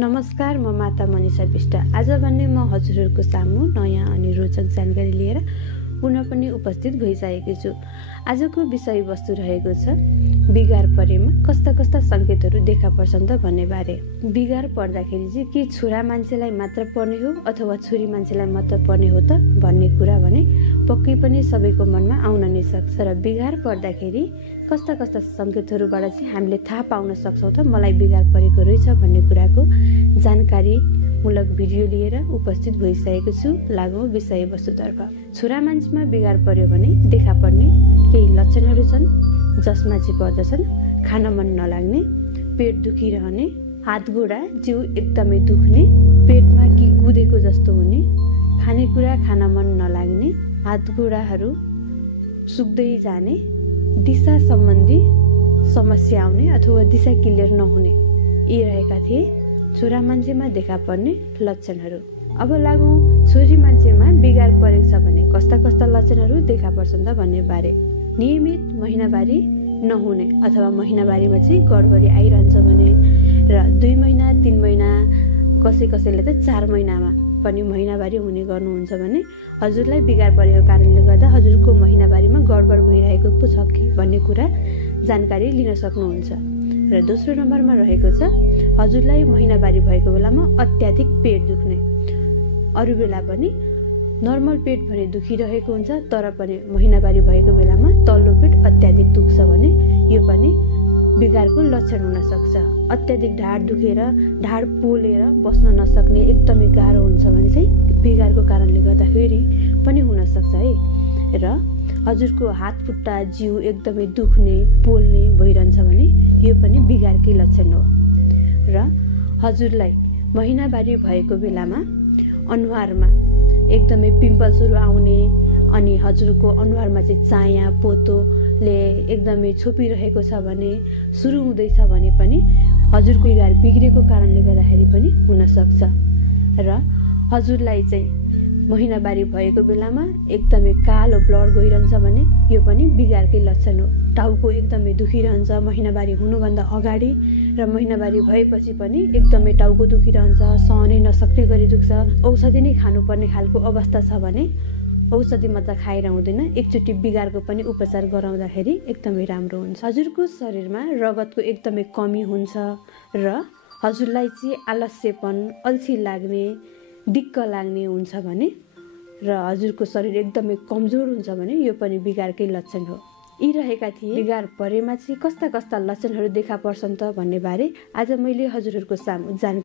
नमस्कार, म माता मनिषा बिष्ट। आज भने म हजुरहरूको सामु नयाँ अनि रोचक जानकारी लिएर पुनः पनि उपस्थित भइसकेकी छु। आजको विषयवस्तु रहेको छ बिगार परेमा कस्ता कस्ता संकेतहरू देखा पर्छन् त भन्ने बारे। बिगार पर्दाखेरि चाहिँ के छोरा मान्छेलाई मात्र पर्ने हो अथवा छोरी मान्छेलाई मात्र पर्ने हो त भन्ने कुरा भने पक्कै पनि सबैको मनमा आउन नै सक्छ। र बिगार पर्दाखेरि कस्ता कस्ता संकेतहरूबाट चाहिँ हामीले थाहा पाउन सक्छौँ त मलाई बिगार परेको रहेछ भन्ने कुराको जानकारीमूलक भिडियो लिएर उपस्थित भइसकेको छु। लागौँ विषयवस्तुतर्फ। छोरा मान्छेमा बिगार पर्यो भने देखा पर्ने केही लक्षणहरू छन्, जसमा चाहिँ पर्दछन् खान मन नलाग्ने, पेट दुखिरहने, हात गोडा जिउ एकदमै दुख्ने, पेटमा कि कुदेको जस्तो हुने, खानेकुरा खान मन नलाग्ने, हात गोडाहरू सुक्दै जाने, दिशा सम्बन्धी समस्या आउने अथवा दिशा क्लियर नहुने, यी रहेका थिए छोरा मान्छेमा देखा पर्ने लक्षणहरू। अब लागौँ छोरी मान्छेमा बिगार परेको छ भने कस्ता कस्ता लक्षणहरू देखा पर्छन् त भन्ने बारे। नियमित महिनावारी नहुने अथवा महिनावारीमा चाहिँ गडबडी आइरहन्छ भने, र 2 महिना 3 महिना कसैले त 4 महिनामा पनि महिनावारी हुने गर्नुहुन्छ भने हजुरलाई बिगार परेको कारणले गर्दा हजुरको महिनावारीमा गडबड भइरहेको पो छ कि भन्ने कुरा जानकारी लिन सक्नुहुन्छ। र दोस्रो नम्बरमा रहेको छ हजुरलाई महिनावारी भएको बेलामा अत्याधिक पेट दुख्ने। अरू बेला पनि नर्मल पेट भने दुखिरहेको हुन्छ, तर पनि महिनावारी भएको बेलामा तल्लो पेट अत्याधिक दुख्छ भने यो पनि बिगारको लक्षण हुन सक्छ। अत्याधिक ढाड दुखेर ढाड पोलेर बस्न नसक्ने एकदमै गाह्रो हुन्छ भने चाहिँ बिगारको कारणले गर्दाखेरि पनि हुन सक्छ है। र हजुरको हात खुट्टा जिउ एकदमै दुख्ने पोल्ने भइरहन्छ भने यो पनि बिगारकै लक्षण हो। र हजुरलाई महिनावारी भएको बेलामा अनुहारमा एकदमै पिम्पल्सहरू आउने अनि हजुरको अनुहारमा चाहिँ चाया पोतोले एकदमै छोपिरहेको छ भने, सुरु हुँदैछ भने पनि हजुरको बिगार बिग्रेको कारणले गर्दाखेरि पनि हुन सक्छ। र हजुरलाई चाहिँ महिनावारी भएको बेलामा एकदमै कालो ब्लड गइरहन्छ भने यो पनि बिगारकै लक्षण हो। टाउको एकदमै दुखिरहन्छ महिनावारी हुनुभन्दा अगाडि, र महिनावारी भएपछि पनि एकदमै टाउको दुखिरहन्छ, सहनै नसक्ने गरी दुख्छ, औषधि नै खानुपर्ने खालको अवस्था छ भने औषधि मात्र खाएर हुँदैन, एकचोटि बिगारको पनि उपचार गराउँदाखेरि एकदमै राम्रो हुन्छ। हजुरको शरीरमा रगतको एकदमै कमी हुन्छ र हजुरलाई चाहिँ आलस्यपन, अल्छी लाग्ने, दिक्क लाग्ने हुन्छ भने, र हजुरको शरीर एकदमै कमजोर हुन्छ भने यो पनि बिगारकै लक्षण हो। यी रहेका थिए बिगार परेमा चाहिँ कस्ता कस्ता लक्षणहरू देखा पर्छन् त भन्ने बारे आज मैले हजुरहरूको सामु